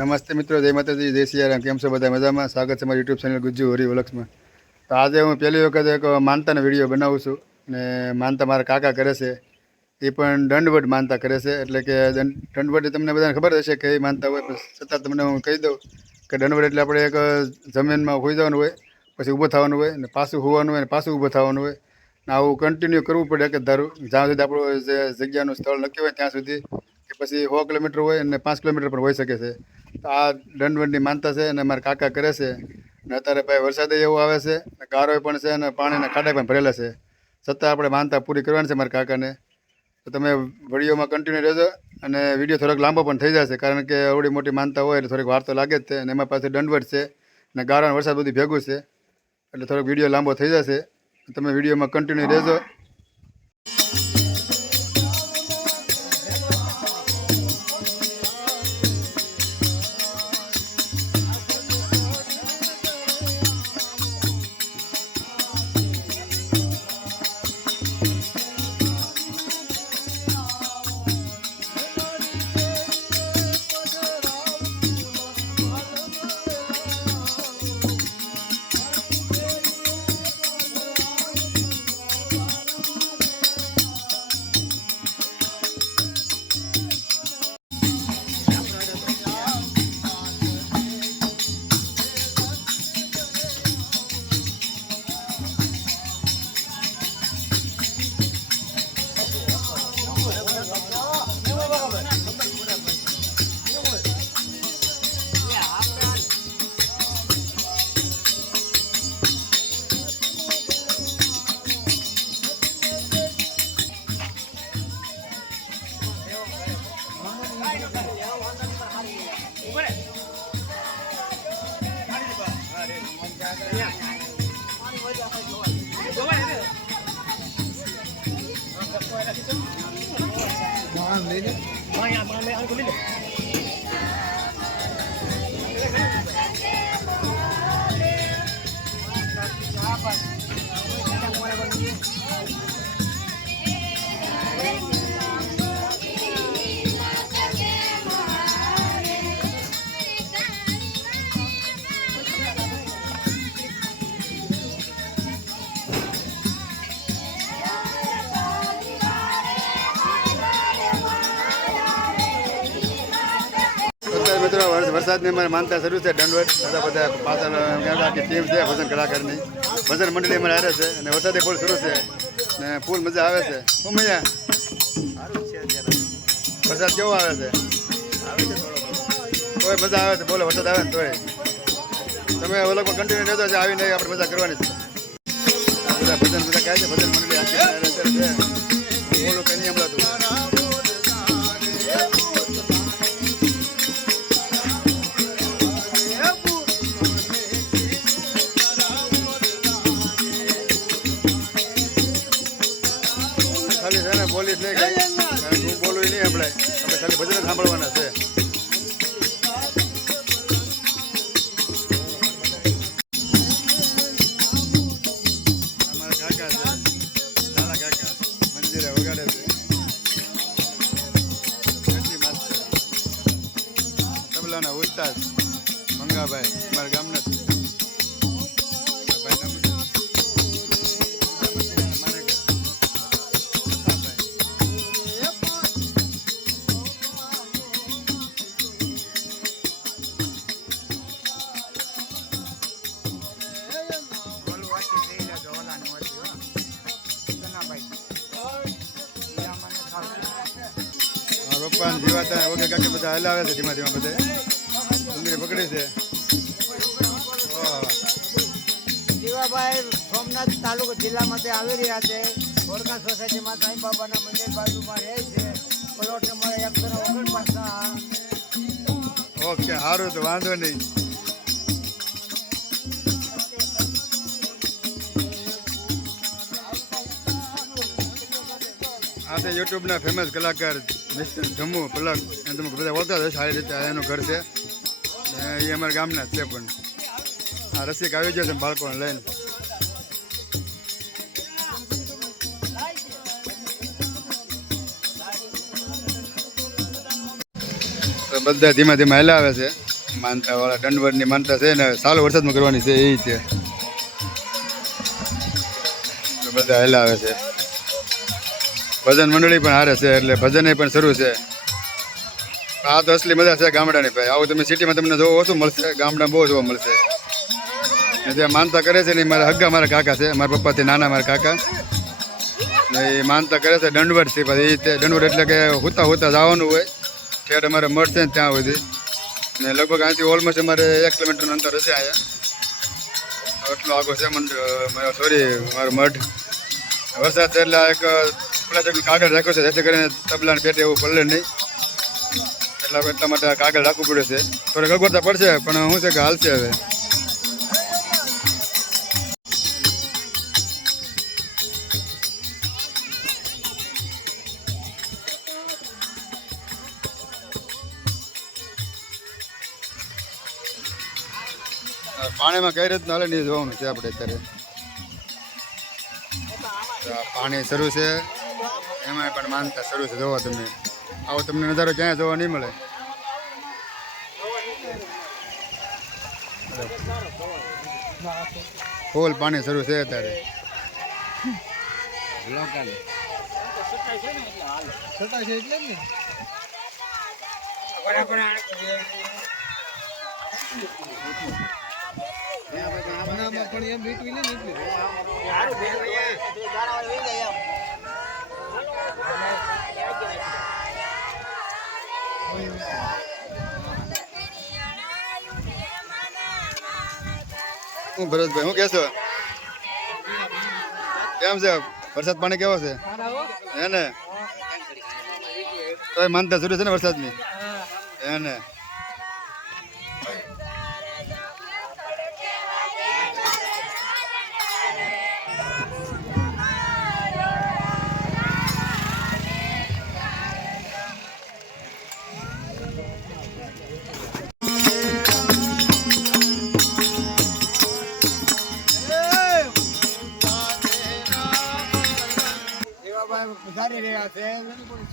નમસ્તે મિત્રો, જય માતાજી, જય સિયારામ. કેમ છો બધા? મજામાં? સ્વાગત છે મારી યુટ્યુબ ચેનલ ગુજ્જુ હોરી વ્લોગ્સમાં. તો આજે હું પહેલી વખત એક માનતાનો વિડીયો બનાવું છું ને માનતા મારા કાકા કરે છે. એ પણ દંડવટ માનતા કરે છે. એટલે કે દંડવટ તમને બધાને ખબર હશે કે એ માનતા હોય, પણ છતાં તમને હું કહી દઉં કે દંડવટ એટલે આપણે એક જમીનમાં હોઈ જવાનું હોય, પછી ઊભો થવાનું હોય ને પાછું હોવાનું હોય ને પાછું ઊભો થવાનું હોય ને આવું કન્ટિન્યુ કરવું પડે એક જ ધારું, જ્યાં સુધી આપણું જે જગ્યાનું સ્થળ નક્કી હોય ત્યાં સુધી, કે પછી 100 કિલોમીટર હોય અને 5 કિલોમીટર પણ હોઈ શકે છે. તો આ દંડવટની માનતા છે અને મારા કાકા કરે છે. ને અત્યારે ભાઈ વરસાદ એવો આવે છે, ગારો પણ છે અને પાણીના ખાડા પણ ભરેલા છે, છતાં આપણે માનતા પૂરી કરવાની છે મારા કાકાને. તો તમે વિડીયોમાં કન્ટિન્યુ રહેજો અને વિડીયો થોડોક લાંબો પણ થઈ જશે, કારણ કે આવડી મોટી માનતા હોય એટલે થોડીક વાર તો લાગે જ છે. અને એમાં પાસે દંડવટ છે અને ગારો અને વરસાદ બધું ભેગું છે, એટલે થોડોક વિડીયો લાંબો થઈ જશે. તમે વિડીયોમાં કન્ટિન્યુ રહેજો. મિત્રો વરસાદની અમારે માનતા શરૂ છે. દંડવટ બધા પાછળ આખી ટીમ છે ભજન કલાકારની, ભજન મંડળી અમારે હારે છે અને વરસાદે ફૂલ શરૂ છે ને ફૂલ મજા આવે છે. શું મૈયા વરસાદ કેવો આવે છે? તોય મજા આવે છે. બોલો, વરસાદ આવે ને તોય તમે ઓલોકમાં કન્ટિન્યુ રહેતો છે, આવીને આપણે મજા કરવાની છે. આ બધા ભજન બધા કહે છે, ભજન મંડળી આખી બોલો કે નહીં હમણાં બોલી જ નહીં, કારણ હું બોલું નહીં આપણે ખાલી ભજન સાંભળવાના છે. અમારા કાકા છે, નાના કાકા મંદિરે વગાડે છે. કેટલી માસ્ટર તબલાના ઉસ્તાદ મંગાભાઈ અમારા ગામના છે. પપ્પા જીવાતા વગર કાકે બધા હલાવે છે ધીમા ધીમા, બધે ડુંગળી પકડી છે. જીવાભાઈ સોમનાથ તાલુકા જિલ્લામાંથી આવી રહ્યા છે. ધોળકા સોસાયટીમાં સાંઈ બાબાના મંદિર બાજુમાં રહે છે. Plot number 159. ઓકે, સારું, તો વાંધો નહીં. આ તો યુટ્યુબના ફેમસ કલાકાર મિસ્ટર જમ્મુ પલક, એને તમે બધા ઓળખતા હશો સારી રીતે. એનું ઘર છે, એ અમારા ગામના જ છે. પણ આ રસિક આવી ગયો છે બાળકોને લઈને. બધા ધીમે ધીમે હલાવે છે. માનતાવાળા દંડવડની માનતા છે ને સાલો વરસાદમાં કરવાની છે એ છે બધા હલાવે છે. ભજન મંડળી પણ હારે છે એટલે ભજન પણ શરૂ છે. આ તો અસલી મજા છે ગામડાની ભાઈ. આવું તમે સિટીમાં તમને જોવા ઓછું મળશે, ગામડામાં બહુ જોવા મળશે. જે માનતા કરે છે ને મારા હગ્ગા મારા કાકા છે, મારા પપ્પાથી નાના મારા કાકા. ને એ માનતા કરે છે દંડવડથી. પછી એ દંડવડ એટલે કે હુતા હુતા જવાનું હોય ઠેઠ અમારે મઠ છે ને ત્યાં સુધી. ને લગભગ અહીંથી ઓલમોસ્ટ અમારે 1 કિલોમીટરનું અંતર હશે અહીંયા. એટલો આગો છે સોરી મારો મઠ. વરસાદ છે એટલે એક પ્લાસ્ટિકનું કાગળ રાખ્યો છે જેથી કરીને તબલાને પેટે એવું પડે નહીં. એટલા માટે કાગળ રાખવું પડે છે. થોડી ગગવડતા પડશે પણ શું છે કે હાલશે હવે. પાણીમાં કઈ રીતના હાલે નહીં જોવાનું છે આપણે અત્યારે. પાણી શરૂ છે એમાં પણ માનતા શરૂ છે. જોવો તમે આવો તમને નજારો ક્યાંય જોવા નહીં મળે. ફૂલ પાણી શરૂ છે અત્યારે. હું ભરતભાઈ હું કહેશો કેમ છે વરસાદ પાણી કેવો છે હે ને? તો માનતા શરૂ છે ને વરસાદની હે ને? પધારી રહ્યા છે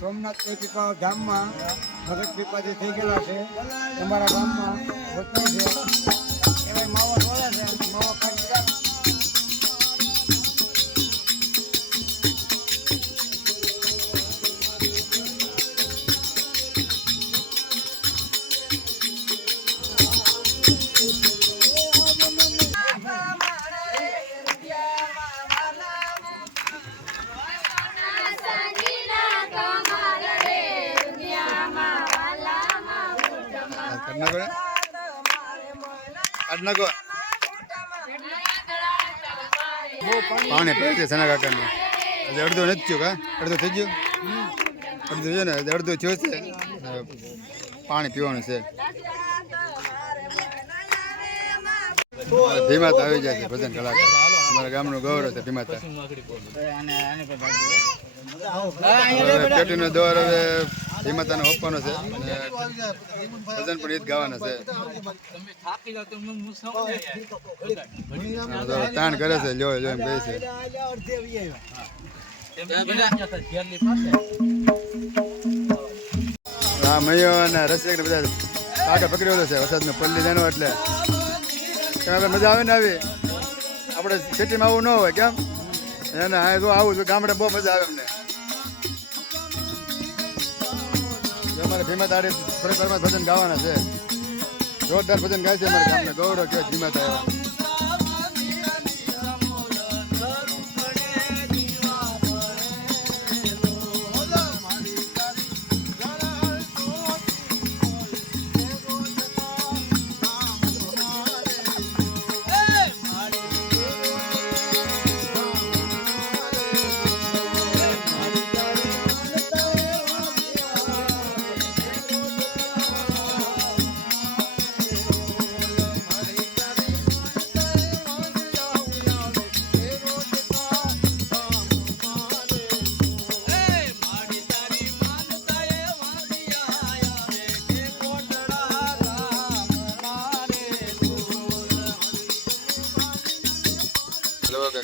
સોમનાથ પીપા ધામમાં. ભગત પીપાજી થઈ ગયેલા છે તમારા ગામમાં હોતા છે. એમાં માવા બોલે છે માવા ખાઈ પાણી પડે છે સના કાકાને. અડધો નથી થયો કા? અડધો થઈ ગયો? અડધું છે ને અડધું થયો છે. પાણી પીવાનું છે. ભીમાતા આવી જાય છે ભજન કલાકાર. અમારા ગામનું ગૌરવ છે ભીમાતા. પેટીનો દોર હવે ભીમાતાને આપવાનો છે અને ભજન પણ એ જ ગાવાના છે. તાણ કરે છે લ્યો લ્યો એમ કહે છે. હા મયો અને રસિક ને બધા કાકા પકડેલો છે વરસાદનો પલ્લી જાણો એટલે મજા આવે ને. આવી આપણે સિટીમાં આવું ન હોય કેમ એને હા જો આવું છું ગામડે બહુ મજા આવે અમને. અમારે ભીમાતા થોડીક ભજન ગાવાના છે. જોરદાર ભજન ગાય છે અમારે ગામને ગૌરવ કહેવાય ભીમાતા.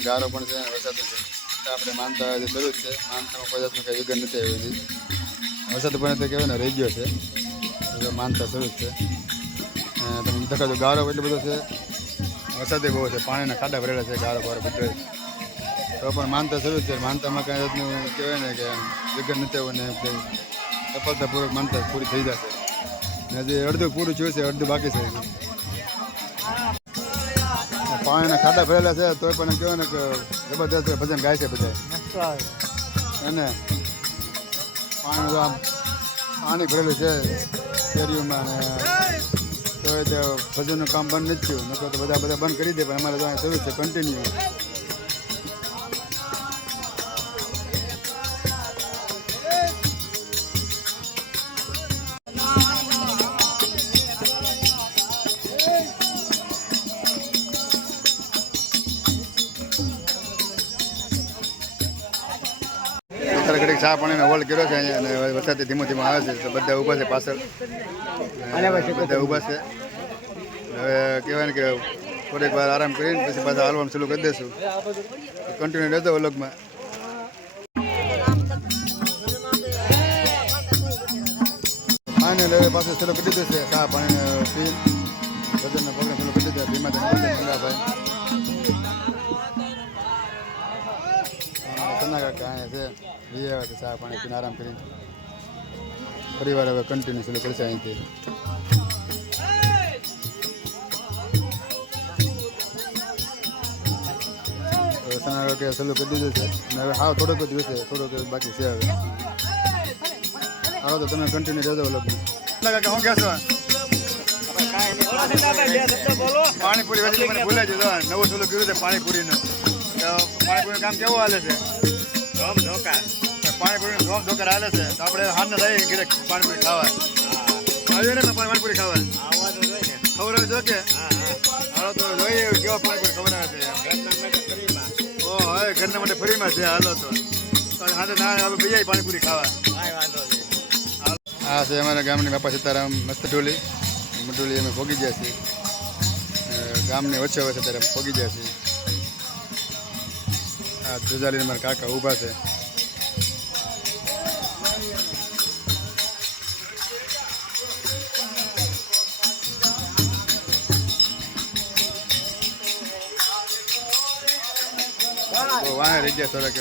ગારો પણ છે વરસાદ છે. આપણે માનતા શરૂ જ છે. માનતામાં કોઈ જાતનું કંઈ વિઘન નથી આવ્યું. વરસાદ પણ તો કહેવાય ને રહી ગયો છે. માનતા શરૂ જ છે. દેખાતો ગારો એટલો બધો છે, વરસાદે બહુ છે, પાણીના ખાડા ભરેલા છે, ગારો બારો બધો. તો પણ માનતા શરૂ છે. માનતામાં કાંઈ જાતનું કહેવાય ને કે વિઘ્ન નથી આવવું ને સફળતાપૂર્વક માનતા પૂરી થઈ જશે. ને હજી અડધું પૂરું થયું છે, અડધું બાકી છે. પાણીના ખાડા ભરેલા છે તો પણ એમ કહેવાય ને કે જબરદસ્ત ભજન ગાય છે બધા. અને પાણી ભરેલું છે શેરીઓમાં ને તો ભજનનું કામ બંધ નથી થયું. નકર તો બધા બંધ કરી દે, પણ અમારે તો શરૂ છે કન્ટિન્યુ. અત્યારે ઘડીક ચા પાણીનો હોલ્ડ કર્યો છે અહીંયા, અને વરસાદ ધીમો ધીમો આવે છે તો બધા ઊભા છે પાછળ, બધા ઊભા છે. હવે કહેવાય ને કે થોડીક વાર આરામ કરીને પછી પાછા હાલવાનું ચાલુ કરી દઈશું. કન્ટિન્યુ રહેતો વ્લોગમાં. પાણી હવે પાછું ચાલુ કરી દીધું છે, ચા પાણી પી ભજનનો પ્રોગ્રામ ચાલુ કરી દીધો. ધીમા ધીમા ભાઈ કના કાકા અહીંયા છે, લઈ આવે છે ચા પાણી પીને આરામ કરીને. પરિવાર હવે કન્ટિન્યુ ચાલુ કરશે અહીંથી. હવે સના કે ચાલુ કરી દીધું છે, અને હવે હાવ થોડોક જ દિવસે થોડોક બાકી છે. હવે હાલો તો તમે કન્ટિન્યુ રહેજો લોકો. કાકા શું કહેશો? પાણીપુરી વચ્ચે મને ભૂલાઈ જતો. નવું ચાલુ કર્યું છે પાણીપુરીનું. પાણીપુરીનું કામ કેવું હાલે છે? પાણીપુરી ધોમ ધોકાર હાલે છે. તો આપણે હાથને લઈ ઘરે પાણીપુરી ખાવા આવીએ ને પાણીપુરી ખાવા ખબર જો કે હાલો તો જોઈએ કેવા પાણીપુરી ખબર છે. ઓ હવે ઘરના માટે ફરીમાં છે. હાલો તો હાથે ના આપણે બીજા પાણીપુરી ખાવા. આ છે અમારા ગામની બાપા સીતારામ મસ્ત ટોલી મટોલી. અમે ભોગી ગયા છીએ ગામની વચ્ચે વચ્ચે ત્યારે અમે ભોગી ગયા છીએ. આ ધ્રુજાલીને મારા કાકા ઊભા છે. વાહ રહી ગયા થોડાક.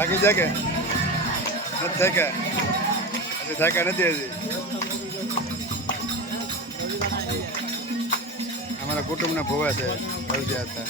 થાકી જાય કે નથી થાક્યા? હજી થાક્યા નથી. હજી અમારા કુટુંબના ભોવા છે હળદિયા હતા.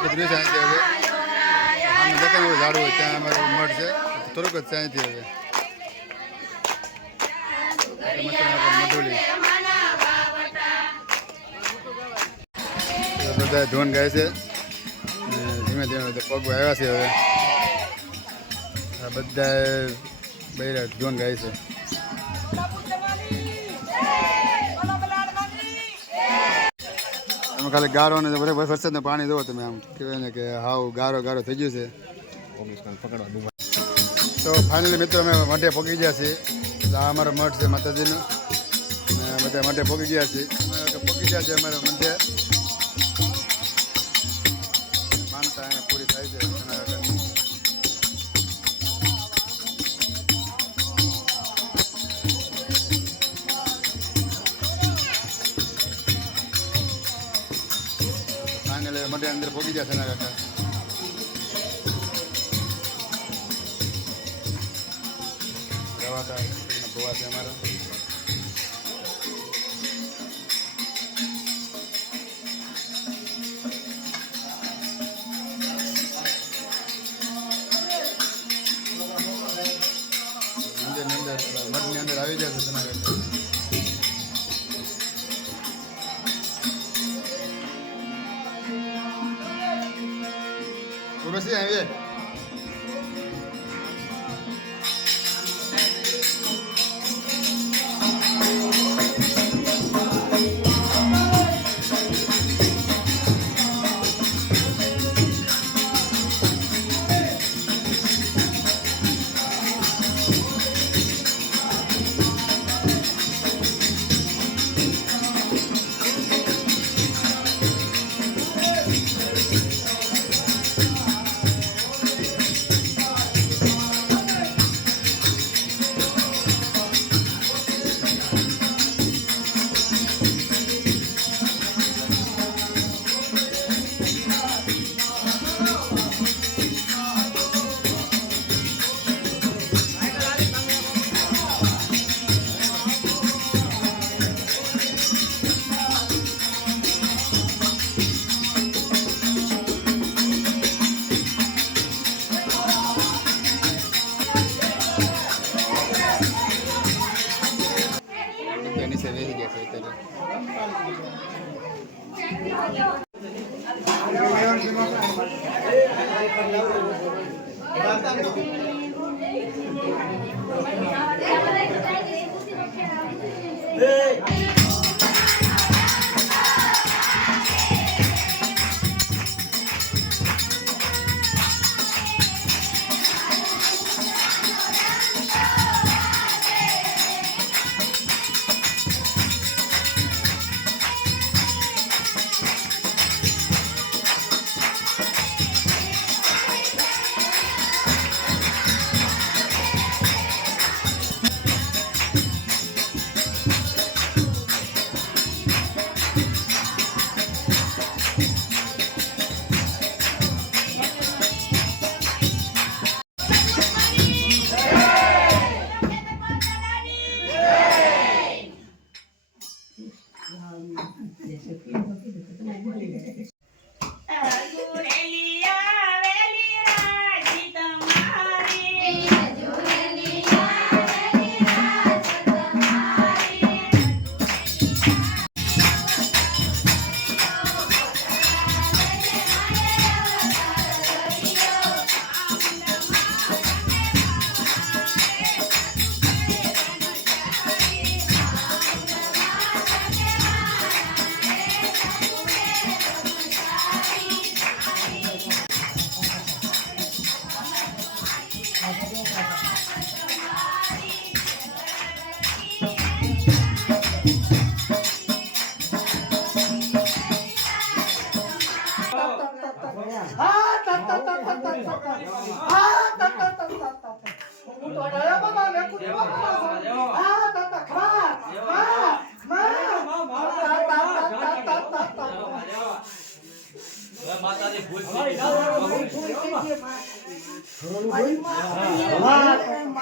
થોડુંક જ રહ્યું છે અહીંથી હવે આમ દેખાય એવું ઝાડવું હોય ત્યાં અમારું મઠ છે થોડુંક જ છે અહીંથી હવે મઢોલી બધા ધોન ગાય છે ધીમે ધીમે બધા પગ આવ્યા છે હવે આ બધા બૈરા ધોન ગાય છે તમે ખાલી ગારો ને વરસાદનું પાણી દો તમે આમ કહેવાય ને કે હાવ ગારો ગારો થઈ ગયું છે તો ફાઇનલી મિત્રો અમે મઠે પહોંચી ગયા છીએ આ અમારો મઠ છે માતાજીનો બધા મઠે પહોંચી ગયા છીએ પહોંચી ગયા છે અમારા મઠે માનતા અહીંયા પૂરી થાય છે ફાઇનલી મઠે અંદર પહોંચી ગયા છે એના કાકા રવાતા ભોવા છે અમારા મઠની અંદર આવી જાય છે તેના કરતા પછી આવીએ નીચે વેરી ગયા છે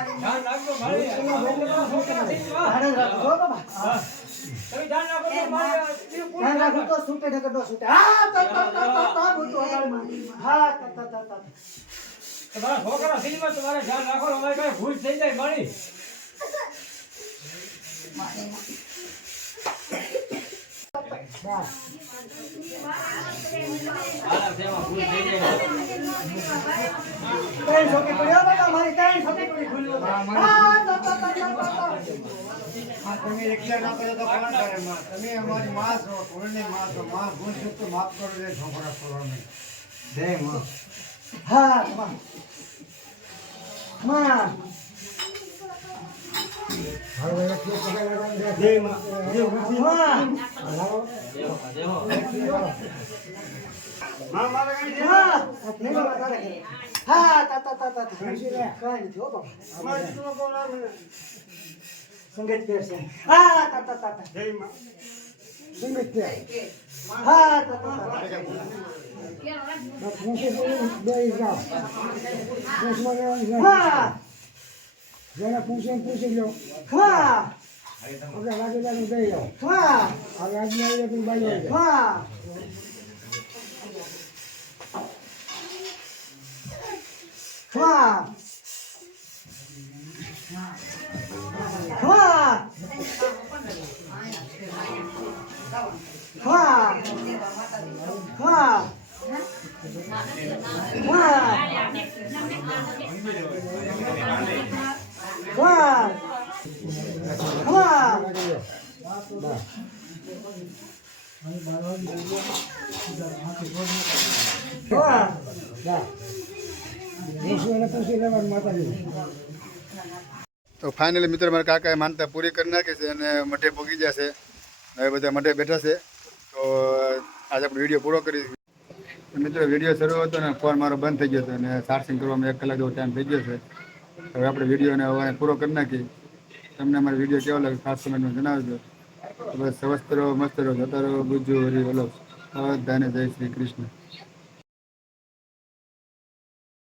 ધ્યાન રાખજો મારી છોકરા થઈ જવા. ધ્યાન રાખજો બાબા. હા. તમે ધ્યાન રાખો તો મારે દીવ પૂરું ધ્યાન રાખો થાય. તો છૂટે નકર ન છૂટે. હા તા ભૂતો હા તા. તમારા છોકરા થઈ જવા તમારે ધ્યાન રાખો અમારે કઈ ભૂલ થઈ જાય મારી. આના સેવા ભૂલ થઈ જાય. ત્રણ છોકરી પડ્યો બાબા મારી ત્રણ છોકરી પડી ભૂલ્યો. હા તા. તમે એકલા ના કરો તો કોણ કરે માં? તમે અમારી માં છો, કોઈની માં છો. માં ભૂલ ચૂક તો માફ કરો દે છોકરા છોકરાને. જય માં. હા માં. માં. હવે એકલો પકડવા દે. જય માં. જય માં. માં મારે કઈ દે. હા નહીં બાબા તારે ઘરે. હા તા. કાંઈ નથી હો બાબા. અમારે દીકરો કોણ આવે? સંગીત પહેરશે. હા તા. જય માં. સંગીત છે. હા તા. પૂછે બે જાઓ. હા જેને પૂછી લો. હા આપણે લાગે બે જાઓ. હા આ રાજ્ય આવીએ તો બાઈ આવી જાય. હા હા હા હા હા પૂછી લેવાનું માતાજી. તો ફાઇનલી મિત્રો મારા કાકાએ માનતા પૂરી કરી નાખી છે અને મઠે પહોંચી જશે. હવે બધા મઠે બેઠા છે. તો આજે આપણે વિડીયો પૂરો કરી. મિત્રો વિડીયો શરૂ હતો ને ફોન મારો બંધ થઈ ગયો હતો અને ચાર્જિંગ કરવામાં 1 કલાક જેવો ટાઈમ થઈ ગયો છે. હવે આપણે વિડીયોને હવે પૂરો કરી નાખી. તમને અમારો વિડીયો કેવો લાગે ખાસ કમેન્ટમાં જણાવજો. બસ સ્વસ્થ રહો, મસ્ત રહો, જતા રહો. ગુજ્જુ હરી વલ્લભ બધાને જય શ્રી કૃષ્ણ.